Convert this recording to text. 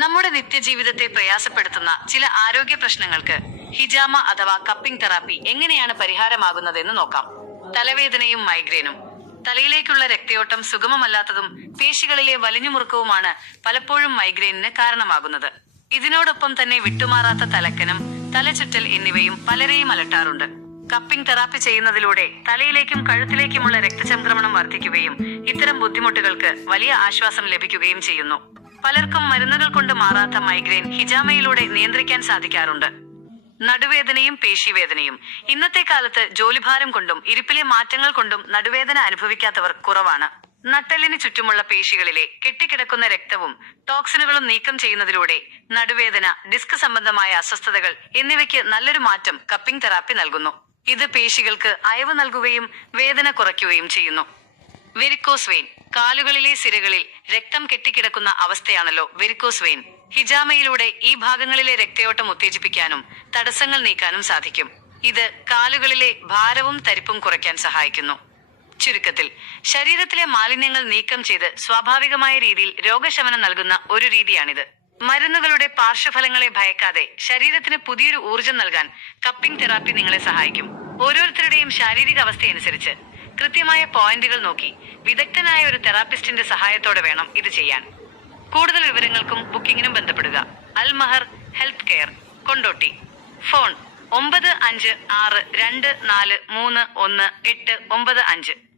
നമ്മുടെ നിത്യജീവിതത്തെ പ്രയാസപ്പെടുത്തുന്ന ചില ആരോഗ്യ പ്രശ്നങ്ങൾക്ക് ഹിജാമ അഥവാ കപ്പിംഗ് തെറാപ്പി എങ്ങനെയാണ് പരിഹാരമാകുന്നതെന്ന് നോക്കാം. തലവേദനയും മൈഗ്രെയിനും. തലയിലേക്കുള്ള രക്തയോട്ടം സുഗമമല്ലാത്തതും പേശികളിലെ വലിഞ്ഞുമുറുക്കവുമാണ് പലപ്പോഴും മൈഗ്രെയിനിന് കാരണമാകുന്നത്. ഇതിനോടൊപ്പം തന്നെ വിട്ടുമാറാത്ത തലക്കനം, തലചുറ്റൽ എന്നിവയും പലരെയും അലട്ടാറുണ്ട്. കപ്പിംഗ് തെറാപ്പി ചെയ്യുന്നതിലൂടെ തലയിലേക്കും കഴുത്തിലേക്കുമുള്ള രക്തചംക്രമണം വർദ്ധിക്കുകയും ഇത്തരം ബുദ്ധിമുട്ടുകൾക്ക് വലിയ ആശ്വാസം ലഭിക്കുകയും ചെയ്യുന്നു. പലർക്കും മരുന്നുകൾ കൊണ്ട് മാറാത്ത മൈഗ്രെയിൻ ഹിജാമയിലൂടെ നിയന്ത്രിക്കാൻ സാധിക്കാറുണ്ട്. നടുവേദനയും പേശിവേദനയും. ഇന്നത്തെ കാലത്ത് ജോലിഭാരം കൊണ്ടും ഇരിപ്പിലെ മാറ്റങ്ങൾ കൊണ്ടും നടുവേദന അനുഭവിക്കാത്തവർ കുറവാണ്. നട്ടെല്ലിന് ചുറ്റുമുള്ള പേശികളിലെ കെട്ടിക്കിടക്കുന്ന രക്തവും ടോക്സിനുകളും നീക്കം ചെയ്യുന്നതിലൂടെ നടുവേദന, ഡിസ്ക് സംബന്ധമായ അസ്വസ്ഥതകൾ എന്നിവയ്ക്ക് നല്ലൊരു മാറ്റം കപ്പിംഗ് തെറാപ്പി നൽകുന്നു. ഇത് പേശികൾക്ക് അയവ് നൽകുകയും വേദന കുറയ്ക്കുകയും ചെയ്യുന്നു. Varicose vein. കാലുകളിലെ സിരകളിൽ രക്തം കെട്ടിക്കിടക്കുന്ന അവസ്ഥയാണല്ലോ വെരിക്കോസ് വെയിൻ. ഹിജാമയിലൂടെ ഈ ഭാഗങ്ങളിലെ രക്തയോട്ടം ഉത്തേജിപ്പിക്കാനും തടസ്സങ്ങൾ നീക്കാനും സാധിക്കും. ഇത് കാലുകളിലെ ഭാരവും തരിപ്പും കുറയ്ക്കാൻ സഹായിക്കുന്നു. ചുരുക്കത്തിൽ, ശരീരത്തിലെ മാലിന്യങ്ങൾ നീക്കം ചെയ്ത് സ്വാഭാവികമായ രീതിയിൽ രോഗശമനം നൽകുന്ന ഒരു രീതിയാണിത്. മരുന്നുകളുടെ പാർശ്വഫലങ്ങളെ ഭയക്കാതെ ശരീരത്തിന് പുതിയൊരു ഊർജം നൽകാൻ കപ്പിംഗ് തെറാപ്പി നിങ്ങളെ സഹായിക്കും. ഓരോരുത്തരുടെയും ശാരീരിക അവസ്ഥയനുസരിച്ച് കൃത്യമായ പോയിന്റുകൾ നോക്കി വിദഗ്ധനായ ഒരു തെറാപ്പിസ്റ്റിന്റെ സഹായത്തോടെ വേണം ഇത് ചെയ്യാൻ. കൂടുതൽ വിവരങ്ങൾക്കും ബുക്കിംഗിനും ബന്ധപ്പെടുക. അൽ മഹർ ഹെൽത്ത് കെയർ, കൊണ്ടോട്ടി. ഫോൺ 9562431895.